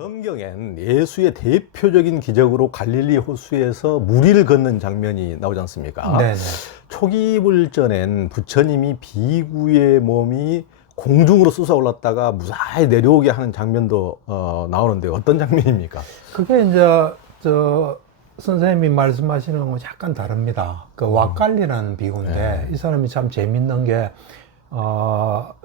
성경엔 예수의 대표적인 기적으로 갈릴리 호수에서 무리를 걷는 장면이 나오지 않습니까? 네네. 초기 불전엔 부처님이 비구의 몸이 공중으로 솟아올랐다가 무사히 내려오게 하는 장면도 나오는데 어떤 장면입니까? 그게 이제 저 선생님이 말씀하시는 거하고 약간 다릅니다. 그 왁갈리라는 비구인데 네. 이 사람이 참 재밌는 게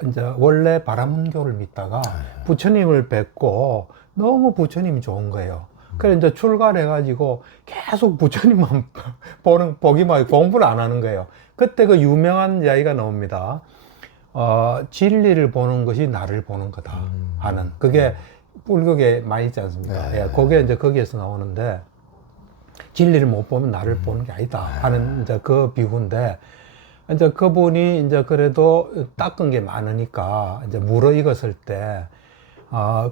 이제 원래 바라문교를 믿다가 부처님을 뵙고 너무 부처님이 좋은 거예요. 그래서 이제 출가를 해가지고 계속 부처님만 보기만 하고 공부를 안 하는 거예요. 그때 그 유명한 이야기가 나옵니다. 진리를 보는 것이 나를 보는 거다 하는 그게 불교에 많이 있지 않습니까? 네. 예, 그게 이제 거기에서 나오는데 진리를 못 보면 나를 보는 게 아니다 하는 이제 그 비구인데 이제 그분이 이제 그래도 닦은 게 많으니까 이제 물어익었을 때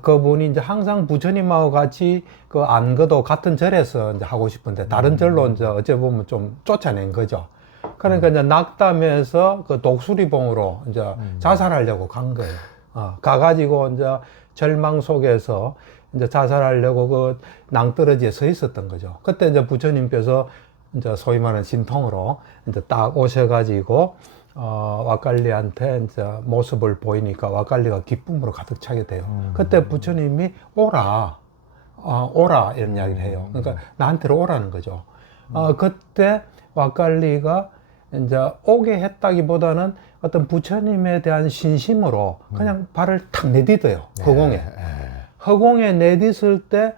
그분이 이제 항상 부처님하고 같이 그 안거도 같은 절에서 이제 하고 싶은데 다른 절로 이제 어째 보면 좀 쫓아낸 거죠. 그러니까 이제 낙담해서 그 독수리봉으로 이제 자살하려고 간 거예요. 가가지고 이제 절망 속에서 이제 자살하려고 그 낭떠러지에 서 있었던 거죠. 그때 이제 부처님께서 이제 소위 말하는 신통으로 이제 딱 오셔가지고 왁갈리한테 이제 모습을 보이니까 왁갈리가 기쁨으로 가득 차게 돼요. 그때 부처님이 오라 이런 이야기를 해요. 그러니까 나한테로 오라는 거죠. 그때 왁갈리가 이제 오게 했다기보다는 어떤 부처님에 대한 신심으로 그냥 발을 탁 내딛어요. 허공에. 허공에 내딛을 때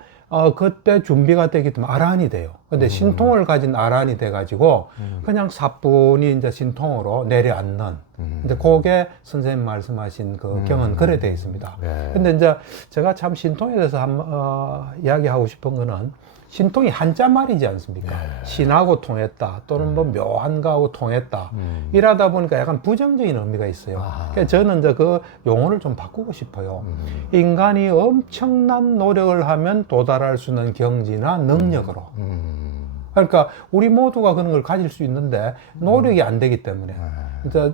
그때 준비가 되기 때문에 아라한이 돼요. 근데 신통을 가진 아라한이 돼가지고 그냥 사뿐히 이제 신통으로 내려앉는 이제 그게 선생님 말씀하신 그 경은 그래 되어 있습니다. 근데 이제 제가 참 신통에 대해서 이야기하고 싶은 거는 신통이 한자 말이지 않습니까? 신하고 통했다 또는 뭐 묘한 거하고 통했다 이러다 보니까 약간 부정적인 의미가 있어요. 그래서 저는 이제 그 용어를 좀 바꾸고 싶어요. 인간이 엄청난 노력을 하면 도달할 수 있는 경지나 능력으로. 그러니까 우리 모두가 그런 걸 가질 수 있는데 노력이 안 되기 때문에 이제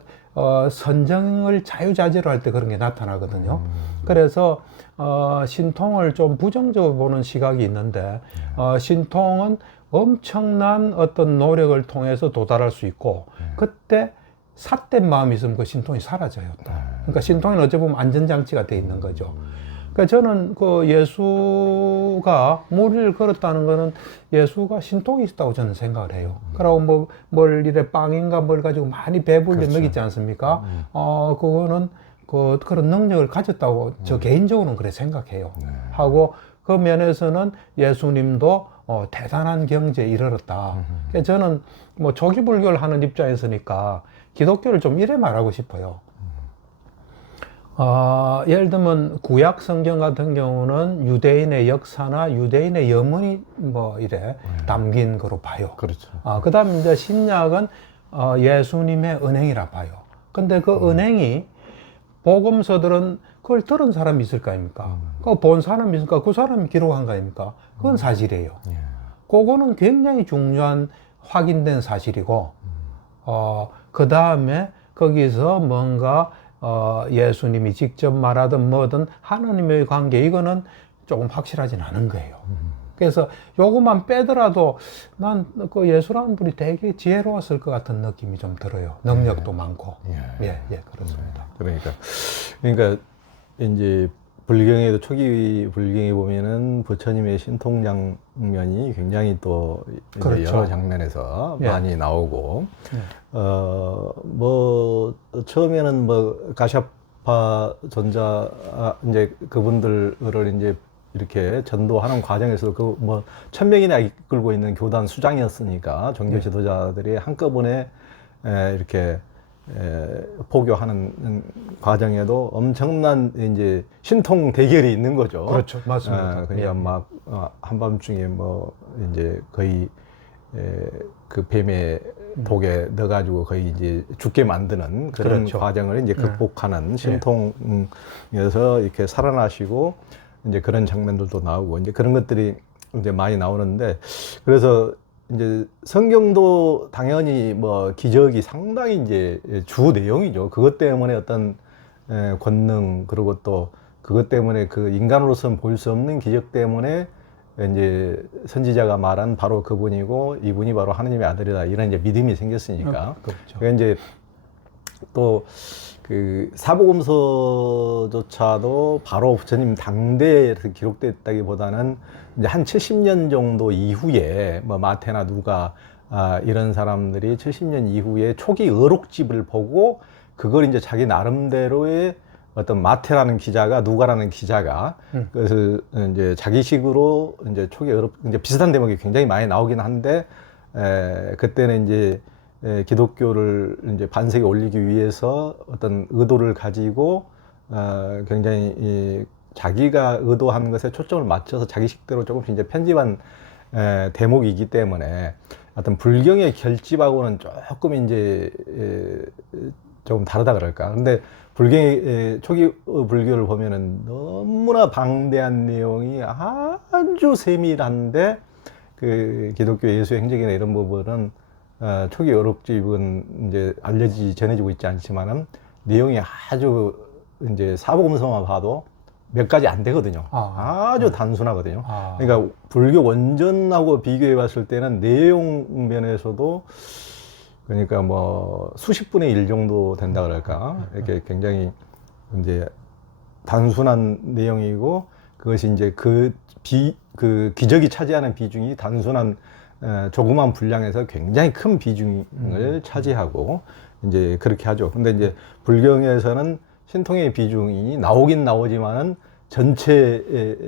선정을 자유자재로 할 때 그런 게 나타나거든요. 그래서 신통을 좀 부정적으로 보는 시각이 있는데 신통은 엄청난 어떤 노력을 통해서 도달할 수 있고 그때 삿된 마음이 있으면 그 신통이 사라져요. 그러니까 신통은 어찌 보면 안전장치가 돼 있는 거죠. 그러니까 저는 그 예수가 무리를 걸었다는 거는 예수가 신통이 있다고 저는 생각을 해요. 그러고 뭘 이래 빵인가 뭘 가지고 많이 배불리 먹이지 않습니까? 그거는 그런 능력을 가졌다고 저 개인적으로는 그래 생각해요. 하고 그 면에서는 예수님도 대단한 경지에 이르렀다. 그래서 저는 뭐 초기 불교를 하는 입장에서니까 기독교를 좀 이래 말하고 싶어요. 예를 들면 구약 성경 같은 경우는 유대인의 역사나 유대인의 염원이 뭐 이래 담긴 거로 봐요. 그렇죠. 그 다음에 이제 신약은 예수님의 은행이라 봐요. 근데 그 은행이 복음서들은 그걸 들은 사람이 있을 거 아닙니까? 그거 본 사람이 있을까? 그 사람이 기록한 거 아닙니까? 그건 사실이에요. 그거는 굉장히 중요한 확인된 사실이고, 그 다음에 거기서 뭔가 예수님이 직접 말하든 뭐든 하나님의 관계, 이거는 조금 확실하진 않은 거예요. 그래서 요것만 빼더라도 난 그 예수라는 분이 되게 지혜로웠을 것 같은 느낌이 좀 들어요. 능력도 많고. 예, 그렇습니다. 그러니까 이제 불경에도 초기 불경에 보면은 부처님의 신통 장면이 굉장히 또 그렇죠. 여러 장면에서 많이 나오고 뭐 처음에는 뭐 가샤파 전자 이제 그분들을 이제 이렇게 전도하는 과정에서 그 뭐 1000명이나 이끌고 있는 교단 수장이었으니까 종교 지도자들이 한꺼번에 이렇게 포교하는 과정에도 엄청난 이제 신통 대결이 있는 거죠. 그렇죠, 맞습니다. 그러니까 막 한밤중에 뭐 이제 거의 그 뱀의 독에 넣어가지고 거의 이제 죽게 만드는 그런 그렇죠. 과정을 이제 극복하는 신통에서 이렇게 살아나시고 이제 그런 장면들도 나오고 이제 그런 것들이 이제 많이 나오는데 그래서 이제 성경도 당연히 뭐 기적이 상당히 이제 주 내용이죠. 그것 때문에 어떤 권능 그리고 또 그것 때문에 그 인간으로서는 볼 수 없는 기적 때문에 이제 선지자가 말한 바로 그분이고 이분이 바로 하느님의 아들이다 이런 이제 믿음이 생겼으니까. 그렇죠. 그게 이제 또 그 사복음서조차도 바로 부처님 당대에서 기록됐다기보다는 이제 한 70년 정도 이후에 뭐 마태나 누가 이런 사람들이 70년 이후에 초기 의록집을 보고 그걸 이제 자기 나름대로의 어떤 마태라는 기자가 누가라는 기자가 그래서 이제 자기식으로 이제 초기 의록 이제 비슷한 대목이 굉장히 많이 나오긴 한데 그때는 이제 기독교를 이제 반석에 올리기 위해서 어떤 의도를 가지고 굉장히 자기가 의도한 것에 초점을 맞춰서 자기식대로 조금씩 이제 편집한 대목이기 때문에 어떤 불경의 결집하고는 조금 이제 조금 다르다 그럴까. 근데 불경의 초기 불교를 보면은 너무나 방대한 내용이 아주 세밀한데 그 기독교 예수 행적이나 이런 부분은 초기 의록집은 이제 전해지고 있지 않지만은 내용이 아주 이제 사복음서만 봐도 몇 가지 안 되거든요. 아주 단순하거든요. 그러니까 불교 원전하고 비교해 봤을 때는 내용 면에서도 그러니까 뭐 수십 분의 1 정도 된다 그럴까. 이렇게 굉장히 이제 단순한 내용이고 그것이 이제 그 기적이 차지하는 비중이 단순한 조그만 분량에서 굉장히 큰 비중을 차지하고 이제 그렇게 하죠. 근데 이제 불경에서는 신통의 비중이 나오긴 나오지만은 전체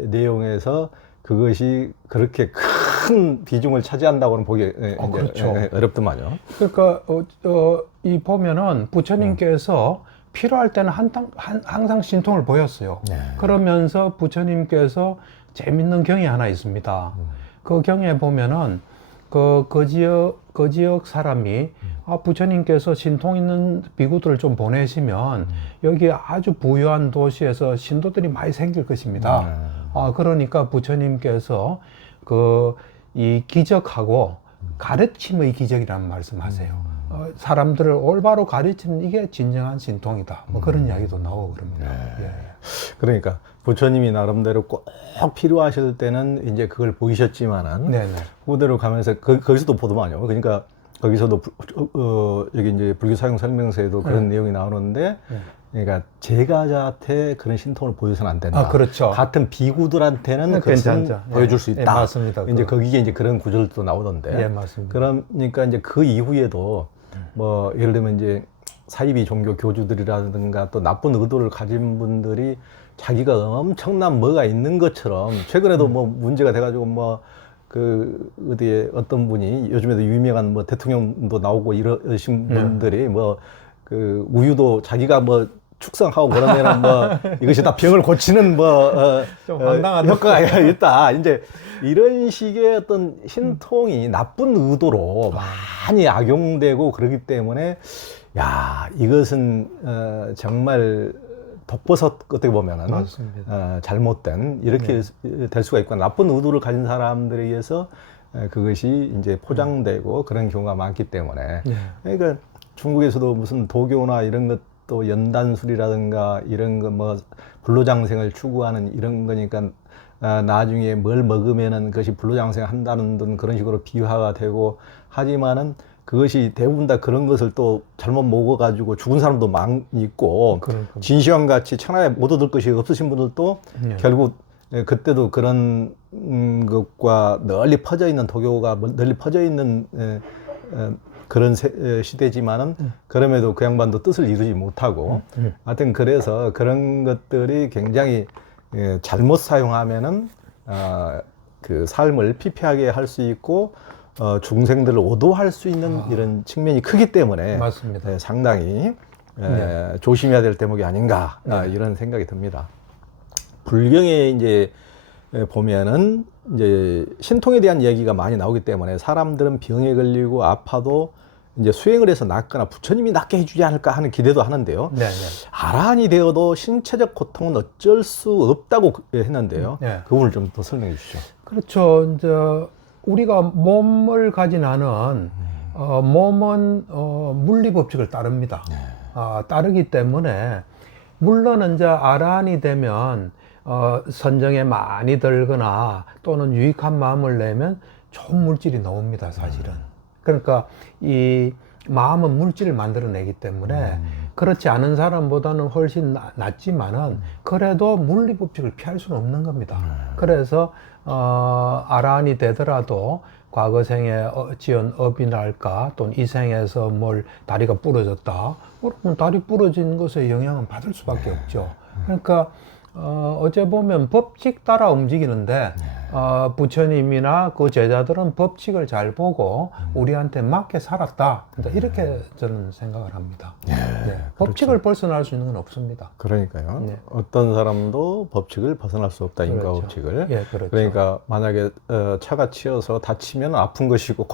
내용에서 그것이 그렇게 큰 비중을 차지한다고는 보기 그렇죠. 어렵더만요. 그러니까 이 보면은 부처님께서 필요할 때는 항상 신통을 보였어요. 그러면서 부처님께서 재밌는 경이 하나 있습니다. 그 경에 보면은 그 지역 사람이 부처님께서 신통 있는 비구들을 좀 보내시면 여기 아주 부유한 도시에서 신도들이 많이 생길 것입니다. 그러니까 부처님께서 이 기적하고 가르침의 기적이라는 말씀하세요. 사람들을 올바로 가르치는 이게 진정한 신통이다. 뭐 그런 이야기도 나오고 그럽니다. 예. 그러니까 부처님이 나름대로 꼭 필요하실 때는 이제 그걸 보이셨지만은 그대로 가면서 거기서도 보더만요. 그러니까 거기서도 여기 이제 불교 사용 설명서에도 그런 내용이 나오는데 그러니까 제가자한테 그런 신통을 보여서는 안 된다. 그렇죠. 같은 비구들한테는 그것은 보여줄 수 있다. 맞습니다. 이제 거기에 이제 그런 구절도 나오던데. 맞습니다. 그러니까 이제 그 이후에도 뭐 예를 들면 이제 사이비 종교 교주들이라든가 또 나쁜 의도를 가진 분들이 자기가 엄청난 뭐가 있는 것처럼 최근에도 뭐 문제가 돼가지고 뭐 그 어디에 어떤 분이 요즘에도 유명한 뭐 대통령도 나오고 이러신 분들이 뭐 그 우유도 자기가 뭐 축성하고 그러면은 뭐 이것이 다 병을 고치는 뭐 좀 황당한 효과가 있다. 이제 이런 식의 어떤 신통이 나쁜 의도로 많이 악용되고 그러기 때문에 야 이것은 정말 독버섯 어떻게 보면은 잘못된 이렇게 될 수가 있고 나쁜 의도를 가진 사람들에 의해서 그것이 이제 포장되고 그런 경우가 많기 때문에 그러니까 중국에서도 무슨 도교나 이런 것도 연단술이라든가 이런 거 뭐 불로장생을 추구하는 이런 거니까 나중에 뭘 먹으면은 그것이 불로장생 한다는 등 그런 식으로 비화가 되고 하지만은 그것이 대부분 다 그런 것을 또 잘못 먹어가지고 죽은 사람도 많이 있고 진시황 같이 천하에 못 얻을 것이 없으신 분들도 결국 그때도 그런 것과 널리 퍼져 있는 도교가 널리 퍼져 있는 그런 시대지만은 그럼에도 그 양반도 뜻을 이루지 못하고 하여튼 그래서 그런 것들이 굉장히 잘못 사용하면은 그 삶을 피폐하게 할 수 있고 중생들을 오도할 수 있는 이런 측면이 크기 때문에 맞습니다. 상당히 조심해야 될 대목이 아닌가 이런 생각이 듭니다. 불경에 이제 보면은 이제 신통에 대한 얘기가 많이 나오기 때문에 사람들은 병에 걸리고 아파도 이제 수행을 해서 낫거나 부처님이 낫게 해주지 않을까 하는 기대도 하는데요. 아라한이 되어도 신체적 고통은 어쩔 수 없다고 했는데요. 그 부분을 좀 더 설명해 주시죠. 그렇죠. 이제 우리가 몸을 가진 한은 몸은 물리 법칙을 따릅니다. 따르기 때문에 물론 이제 아란이 되면 선정에 많이 들거나 또는 유익한 마음을 내면 좋은 물질이 나옵니다, 사실은. 그러니까 이 마음은 물질을 만들어내기 때문에 그렇지 않은 사람보다는 훨씬 낫지만은 그래도 물리법칙을 피할 수는 없는 겁니다. 그래서 아란이 되더라도 과거 생에 지은 업이랄까 또는 이 생에서 뭘 다리가 부러졌다 그러면 다리 부러진 것에 영향은 받을 수밖에 없죠. 그러니까 어째 보면 법칙 따라 움직이는데 부처님이나 그 제자들은 법칙을 잘 보고 우리한테 맞게 살았다. 이렇게 저는 생각을 합니다. 네. 법칙을 벗어날 수 있는 건 없습니다. 그러니까요. 네. 어떤 사람도 법칙을 벗어날 수 없다. 인과 그렇죠. 법칙을. 예, 그렇죠. 그러니까 만약에 차가 치여서 다치면 아픈 것이고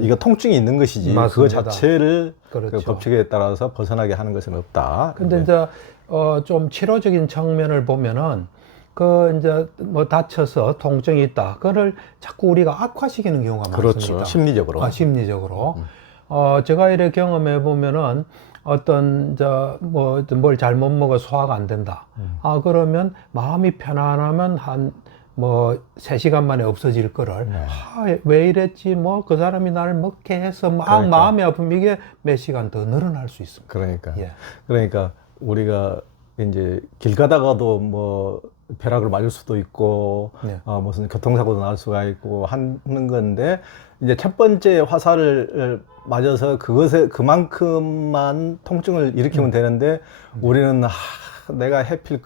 이거 통증이 있는 것이지. 맞습니다. 그거 자체를 그렇죠. 그 법칙에 따라서 벗어나게 하는 것은 없다. 근데 이제 좀 치료적인 측면을 보면은 이제 뭐 다쳐서 통증이 있다. 그거를 자꾸 우리가 악화시키는 경우가 그렇죠. 많습니다. 심리적으로. 심리적으로. 제가 이렇게 경험해 보면은 어떤 뭘 잘못 먹어 소화가 안 된다. 그러면 마음이 편안하면 한 3시간 만에 없어질 거를 왜 이랬지 그 사람이 나를 먹게 해서 막 그러니까. 마음이 아프면 이게 몇 시간 더 늘어날 수 있습니다. 그러니까. 예. 그러니까 우리가 이제 길 가다가도 벼락을 맞을 수도 있고, 네. 무슨 교통사고도 날 수가 있고 하는 건데, 이제 첫 번째 화살을 맞아서 그만큼만 통증을 일으키면 되는데, 우리는 내가 하필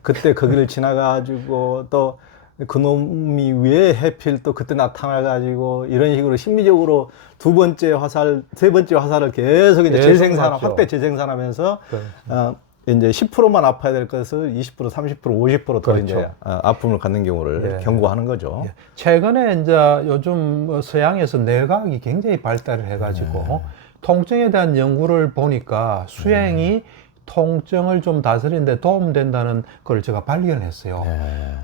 그때 거기를 지나가지고 또 그놈이 왜 하필 또 그때 나타나가지고 이런 식으로 심리적으로 두 번째 화살, 세 번째 화살을 계속 이제 확대 재생산하면서 이제 10%만 아파야 될 것을 20%, 30%, 50%더 그렇죠. 이제 아픔을 갖는 경우를 경고하는 거죠. 예. 최근에 이제 요즘 서양에서 뇌과학이 굉장히 발달을 해가지고 통증에 대한 연구를 보니까 수행이 통증을 좀 다스리는데 도움된다는 걸 제가 발견했어요.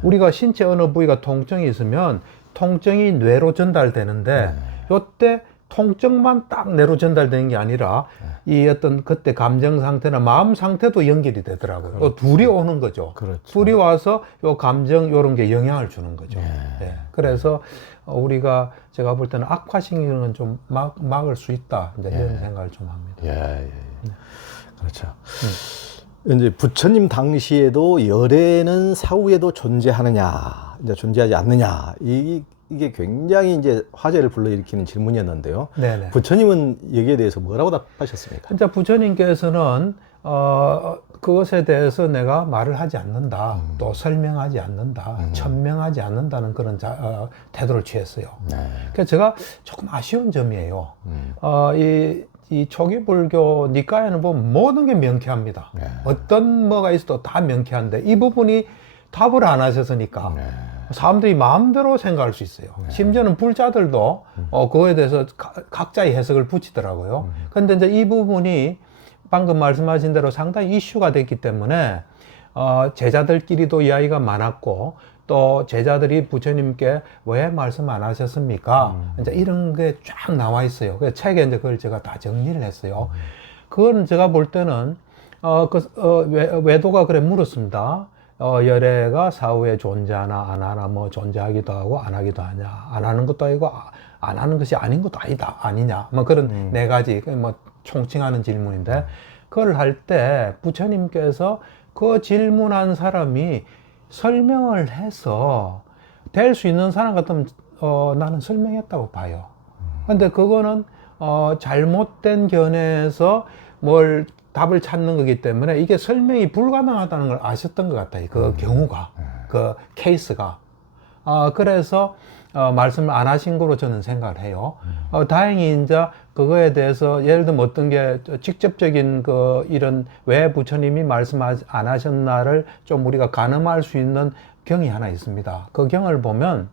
우리가 신체 어느 부위가 통증이 있으면 통증이 뇌로 전달되는데 요때 통증만 딱 뇌로 전달되는 게 아니라 이 어떤 그때 감정 상태나 마음 상태도 연결이 되더라고요. 그렇죠. 둘이 오는 거죠. 그렇죠. 둘이 와서 요 감정 요런 게 영향을 주는 거죠. 예. 그래서 우리가 제가 볼 때는 악화시키는 건 좀 막을 수 있다. 이제 이런 생각을 좀 합니다. 그렇죠. 이제 부처님 당시에도 열애는 사후에도 존재하느냐, 이제 존재하지 않느냐, 이게 굉장히 이제 화제를 불러일으키는 질문이었는데요. 네네. 부처님은 여기에 대해서 뭐라고 답하셨습니까? 진짜 부처님께서는 그것에 대해서 내가 말을 하지 않는다, 또 설명하지 않는다, 천명하지 않는다는 그런 태도를 취했어요. 그래서 제가 조금 아쉬운 점이에요. 이 초기 불교 니까에는 보면 모든 게 명쾌합니다. 어떤 뭐가 있어도 다 명쾌한데 이 부분이 답을 안 하셨으니까 사람들이 마음대로 생각할 수 있어요. 심지어는 불자들도 그거에 대해서 각자의 해석을 붙이더라고요. 근데 이제 이 부분이 방금 말씀하신 대로 상당히 이슈가 됐기 때문에 제자들끼리도 이야기가 많았고 또 제자들이 부처님께 왜 말씀 안 하셨습니까? 이제 이런 게 쫙 나와 있어요. 그 책에 이제 그걸 제가 다 정리를 했어요. 그거는 제가 볼 때는 외도가 그래 물었습니다. 열애가 사후에 존재하나 안 하나 존재하기도 하고 안 하기도 하냐, 안 하는 것도 아니고 안 하는 것이 아닌 것도 아니냐, 그런 네 가지 총칭하는 질문인데 그걸 할 때 부처님께서 그 질문한 사람이 설명을 해서 될 수 있는 사람 같으면 나는 설명했다고 봐요. 근데 그거는 잘못된 견해에서 뭘 답을 찾는 거기 때문에 이게 설명이 불가능하다는 걸 아셨던 것 같아요. 그 경우가, 그 케이스가. 그래서 말씀을 안 하신 거로 저는 생각을 해요. 다행히 이제 그거에 대해서 예를 들면 어떤 게 직접적인 이런 왜 부처님이 말씀 안 하셨나를 좀 우리가 가늠할 수 있는 경이 하나 있습니다. 그 경을 보면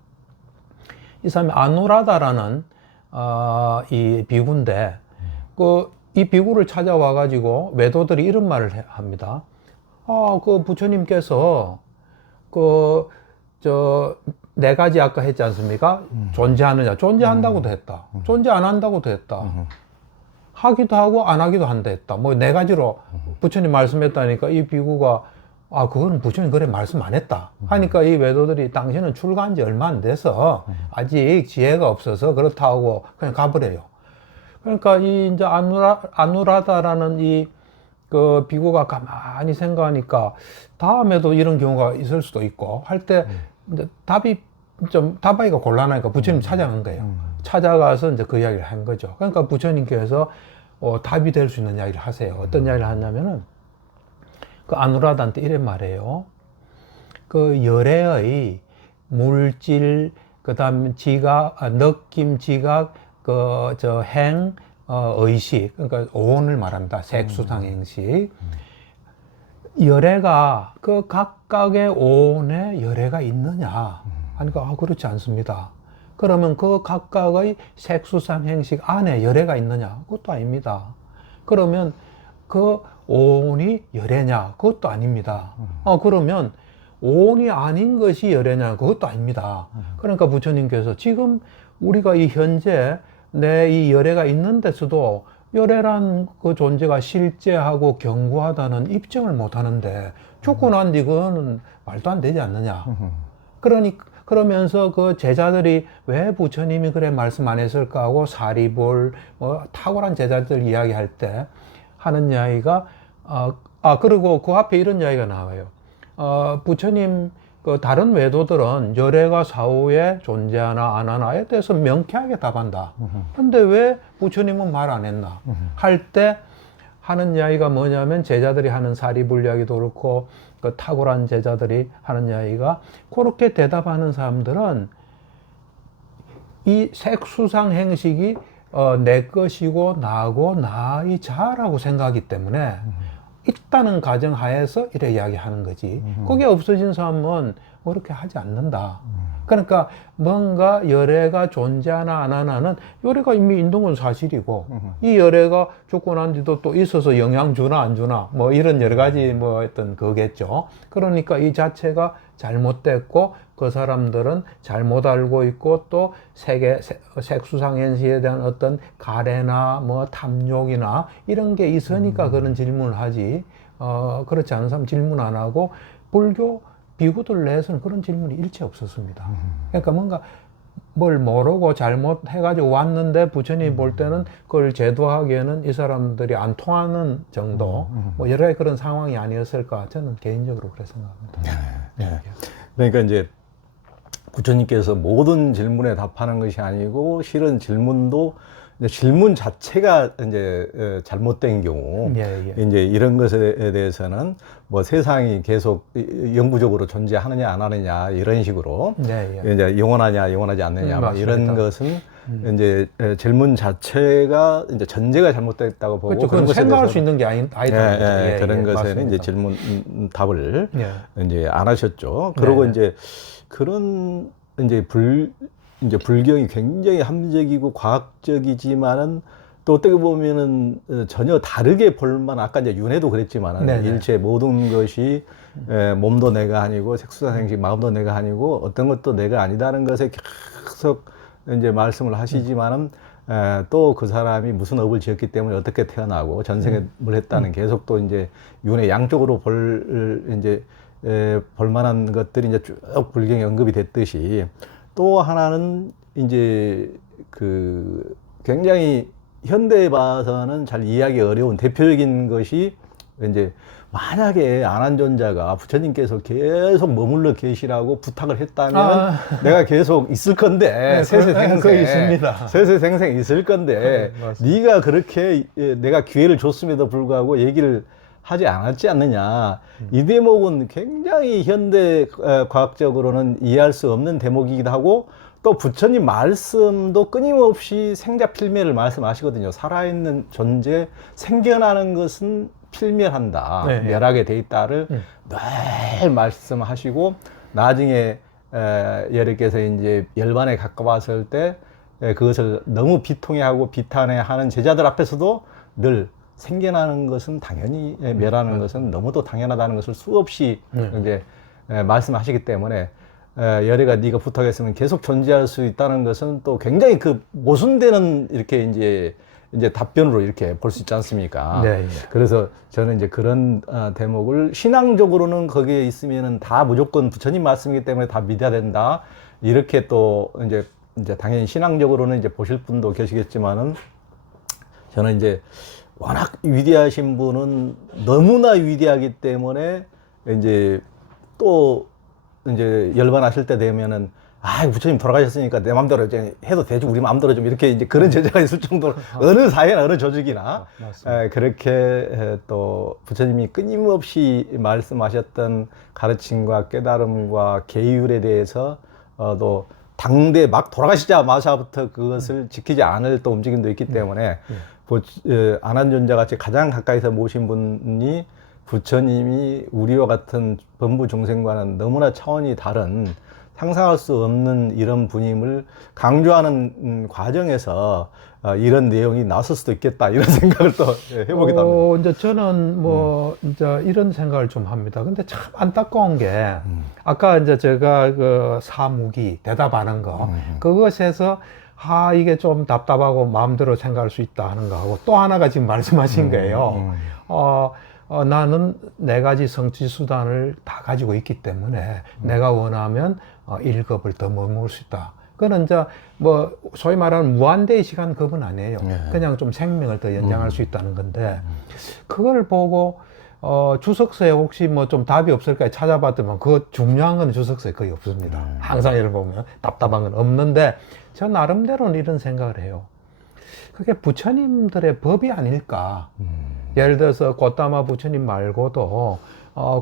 이 사람이 아누라다라는 이 비구인데 이 비구를 찾아와 가지고 외도들이 이런 말을 합니다. 그 부처님께서 네 가지 아까 했지 않습니까? 존재하느냐, 존재한다고도 했다. 존재 안 한다고도 했다. 하기도 하고 안 하기도 한다 했다. 뭐 네 가지로 부처님 말씀했다니까 이 비구가 그거는 부처님 그래 말씀 안 했다 하니까 이 외도들이 당신은 출가한 지 얼마 안 돼서 아직 지혜가 없어서 그렇다고 그냥 가버려요. 그러니까 이 이제 아누라다라는 이 그 비구가 가만히 생각하니까 다음에도 이런 경우가 있을 수도 있고 할 때 이제 답이 좀 답하기가 곤란하니까 부처님 찾아간 거예요. 찾아가서 이제 그 이야기를 한 거죠. 그러니까 부처님께서 답이 될 수 있는 이야기를 하세요. 어떤 이야기를 하냐면은 그 아누라다한테 이런 말이에요. 그 열애의 물질, 그다음 지각, 느낌, 지각, 행, 의식, 그러니까 오온을 말합니다. 색수상 행식. 열애가 그 각각의 오온에 열애가 있느냐? 하니까 그렇지 않습니다. 그러면 그 각각의 색수상 행식 안에 열애가 있느냐? 그것도 아닙니다. 그러면 그 오온이 열애냐? 그것도 아닙니다. 그러면 오온이 아닌 것이 열애냐? 그것도 아닙니다. 그러니까 부처님께서 지금 우리가 이 현재 내 이 열애가 있는 데서도 열애란 그 존재가 실제하고 견고하다는 입증을 못 하는데 죽고 난 뒤 그거는 말도 안 되지 않느냐. 그러면서 그 제자들이 왜 부처님이 그래 말씀 안 했을까 하고 사리볼, 탁월한 제자들 이야기할 때 하는 이야기가, 그리고 그 앞에 이런 이야기가 나와요. 부처님, 그 다른 외도들은 열애가 사후에 존재하나 안 하나에 대해서 명쾌하게 답한다. 근데 왜 부처님은 말 안 했나? 할 때 하는 이야기가 뭐냐면 제자들이 하는 사리불 이야기도 그렇고 그 탁월한 제자들이 하는 이야기가 그렇게 대답하는 사람들은 이 색수상 행식이 내 것이고 나고 나의 자라고 생각하기 때문에 있다는 가정하에서 이래 이야기하는 거지. 그게 없어진 사람은 그렇게 하지 않는다. 그러니까 뭔가 열애가 존재하나 안 하나는 열애가 이미 있는 건 사실이고 이 열애가 죽고 난 뒤도 또 있어서 영향 주나 안 주나 뭐 이런 여러 가지 뭐 어떤 그겠죠. 그러니까 이 자체가 잘못됐고 그 사람들은 잘못 알고 있고 또 색수상행시에 대한 어떤 가래나 뭐 탐욕이나 이런 게 있으니까 그런 질문을 하지. 그렇지 않은 사람 질문 안 하고 불교 비구들 내에서는 그런 질문이 일체 없었습니다. 그러니까 뭔가 뭘 모르고 잘못해가지고 왔는데 부처님이 볼 때는 그걸 제도하기에는 이 사람들이 안 통하는 정도, 뭐 여러 가지 그런 상황이 아니었을까 저는 개인적으로 그렇게 생각합니다. 네. 그러니까 이제 부처님께서 모든 질문에 답하는 것이 아니고 실은 질문도 이제 질문 자체가 이제 잘못된 경우 이제 이런 것에 대해서는 뭐 세상이 계속 영구적으로 존재하느냐 안 하느냐 이런 식으로 이제 영원하냐 영원하지 않느냐 뭐 이런 것은 이제 질문 자체가 이제 전제가 잘못됐다고 보고 그렇죠. 그건 생각할 수 있는 게 아니다. 그런 것에는 맞습니다. 이제 질문 답을 이제 안 하셨죠. 그리고 이제 그런 이제 불경이 굉장히 합리적이고 과학적이지만은 또 어떻게 보면은 전혀 다르게 볼만 아까 이제 윤회도 그랬지만은 일체 모든 것이 몸도 내가 아니고 색수상행식 마음도 내가 아니고 어떤 것도 내가 아니다는 것에 계속 이제 말씀을 하시지만은 또 그 사람이 무슨 업을 지었기 때문에 어떻게 태어나고 전생에 뭘 했다는 계속 또 이제 윤회 양쪽으로 볼 만한 것들이 이제 쭉 불경에 언급이 됐듯이 또 하나는 이제 그 굉장히 현대에 봐서는 잘 이해하기 어려운 대표적인 것이 이제 만약에 안한존자가 부처님께서 계속 머물러 계시라고 부탁을 했다면 내가 계속 있을 건데 세세생생 있을 건데 네가 그렇게 내가 기회를 줬음에도 불구하고 얘기를 하지 않았지 않느냐. 이 대목은 굉장히 현대 과학적으로는 이해할 수 없는 대목이기도 하고 또 부처님 말씀도 끊임없이 생자필멸을 말씀하시거든요. 살아있는 존재, 생겨나는 것은 필멸한다. 멸하게 돼 있다를 늘 말씀하시고 나중에 여러께서 이제 열반에 가까웠을 때 그것을 너무 비통해하고 비탄해하는 제자들 앞에서도 늘 생겨나는 것은 당연히 멸하는 것은 너무도 당연하다는 것을 수없이 이제 말씀하시기 때문에 열애가 네가 부탁했으면 계속 존재할 수 있다는 것은 또 굉장히 그 모순되는 이렇게 이제 이제 답변으로 이렇게 볼 수 있지 않습니까? 네, 예. 그래서 저는 이제 그런 대목을 신앙적으로는 거기에 있으면은 다 무조건 부처님 말씀이기 때문에 다 믿어야 된다. 이렇게 또 이제 당연히 신앙적으로는 이제 보실 분도 계시겠지만은 저는 이제 워낙 위대하신 분은 너무나 위대하기 때문에 이제 또 이제 열반하실 때 되면은 부처님 돌아가셨으니까 내 마음대로 이제 해도 되지 우리 마음대로 좀 이렇게 이제 그런 제자가 있을 정도로 어느 사회나 어느 조직이나 맞습니다. 그렇게 또 부처님이 끊임없이 말씀하셨던 가르침과 깨달음과 계율에 대해서 또 당대 막 돌아가시자마자부터 그것을 지키지 않을 또 움직임도 있기 때문에 안한존자 같이 가장 가까이서 모신 분이 부처님이 우리와 같은 범부 중생과는 너무나 차원이 다른 상상할 수 없는 이런 분임을 강조하는 과정에서 이런 내용이 나왔을 수도 있겠다 이런 생각을 또 해보기도 합니다. 이제 저는 뭐, 이제 이런 생각을 좀 합니다. 근데 참 안타까운 게, 아까 이제 제가 그 사무기, 대답하는 거, 그것에서, 이게 좀 답답하고 마음대로 생각할 수 있다 하는 거하고, 또 하나가 지금 말씀하신 거예요. 나는 네 가지 성취 수단을 다 가지고 있기 때문에 내가 원하면 1급을 더 머물 수 있다. 그건 이제 뭐 소위 말하는 무한대의 시간 급은 아니에요. 그냥 좀 생명을 더 연장할 수 있다는 건데 그걸 보고 주석서에 혹시 뭐 좀 답이 없을까 찾아봤더만 그 중요한 건 주석서에 거의 없습니다. 항상 이를 보면 답답한 건 없는데 저 나름대로는 이런 생각을 해요. 그게 부처님들의 법이 아닐까. 예를 들어서 고타마 부처님 말고도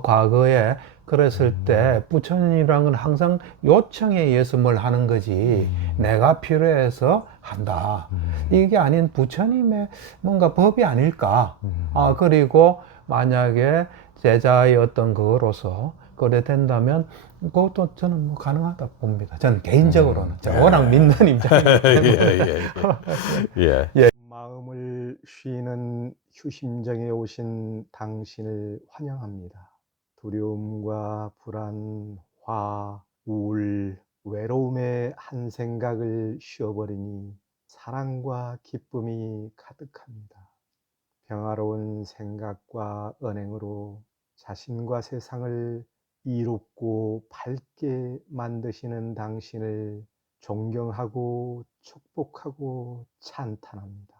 과거에 그랬을 때 부처님이란 건 항상 요청에 의해서 뭘 하는 거지 내가 필요해서 한다. 이게 아닌 부처님의 뭔가 법이 아닐까. 그리고 만약에 제자의 어떤 그거로서 그래 된다면 그것도 저는 뭐 가능하다 봅니다. 저는 개인적으로는 제가 워낙 믿는 입장이기 때문에. 마음을 쉬는 휴심정에 오신 당신을 환영합니다. 두려움과 불안, 화, 우울, 외로움의 한 생각을 쉬어버리니 사랑과 기쁨이 가득합니다. 평화로운 생각과 언행으로 자신과 세상을 이롭고 밝게 만드시는 당신을 존경하고 축복하고 찬탄합니다.